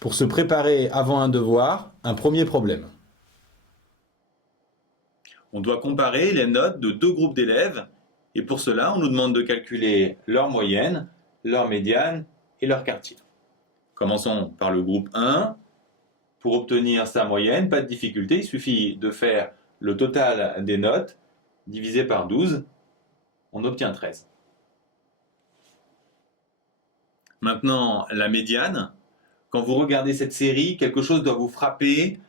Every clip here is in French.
Pour se préparer avant un devoir, un premier problème. On doit comparer les notes de deux groupes d'élèves et pour cela, on nous demande de calculer leur moyenne, leur médiane et leur quartile. Commençons par le groupe 1. Pour obtenir sa moyenne, pas de difficulté, il suffit de faire le total des notes divisé par 12, on obtient 13. Maintenant, la médiane. Quand vous regardez cette série, quelque chose doit vous frapper,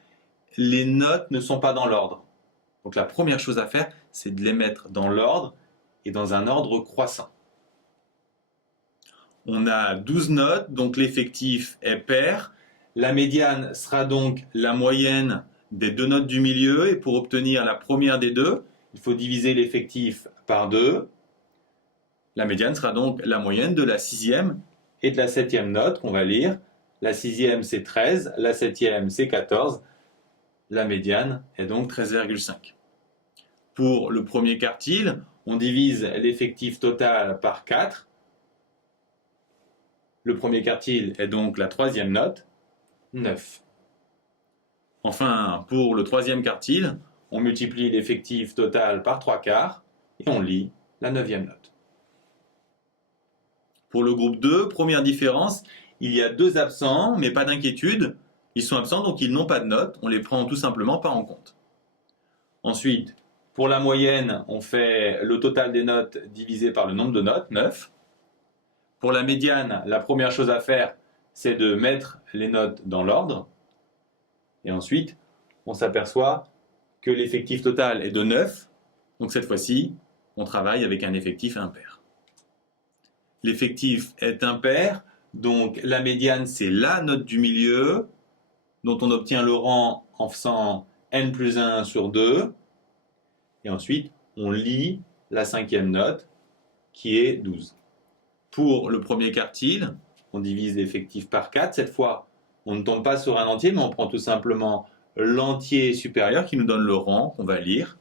les notes ne sont pas dans l'ordre. Donc la première chose à faire, c'est de les mettre dans l'ordre et dans un ordre croissant. On a 12 notes, donc l'effectif est pair. La médiane sera donc la moyenne des deux notes du milieu et pour obtenir la première des deux, il faut diviser l'effectif par 2. La médiane sera donc la moyenne de la sixième et de la septième note qu'on va lire. La sixième c'est 13, la septième c'est 14. La médiane est donc 13,5. Pour le premier quartile, on divise l'effectif total par 4. Le premier quartile est donc la troisième note, 9. Enfin, pour le troisième quartile, on multiplie l'effectif total par 3/4 et on lit la neuvième note. Pour le groupe 2, première différence, il y a 2 absents, mais pas d'inquiétude. Ils sont absents, donc ils n'ont pas de note. On les prend tout simplement pas en compte. Ensuite, pour la moyenne, on fait le total des notes divisé par le nombre de notes, 9. Pour la médiane, la première chose à faire, c'est de mettre les notes dans l'ordre. Et ensuite, on s'aperçoit que l'effectif total est de 9. Donc cette fois-ci, on travaille avec un effectif impair. L'effectif est impair, donc la médiane, c'est la note du milieu, dont on obtient le rang en faisant n plus 1 sur 2. Et ensuite, on lit la cinquième note, qui est 12. Pour le premier quartile, on divise l'effectif par 4. Cette fois, on ne tombe pas sur un entier, mais on prend tout simplement l'entier supérieur qui nous donne le rang qu'on va lire.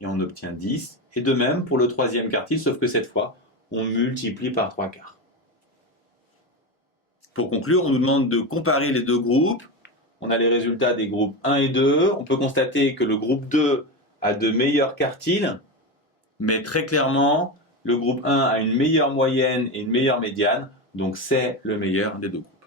Et on obtient 10. Et de même pour le troisième quartile, sauf que cette fois, on multiplie par 3/4. Pour conclure, on nous demande de comparer les deux groupes. On a les résultats des groupes 1 et 2. On peut constater que le groupe 2 a de meilleurs quartiles, mais très clairement, le groupe 1 a une meilleure moyenne et une meilleure médiane, donc c'est le meilleur des deux groupes.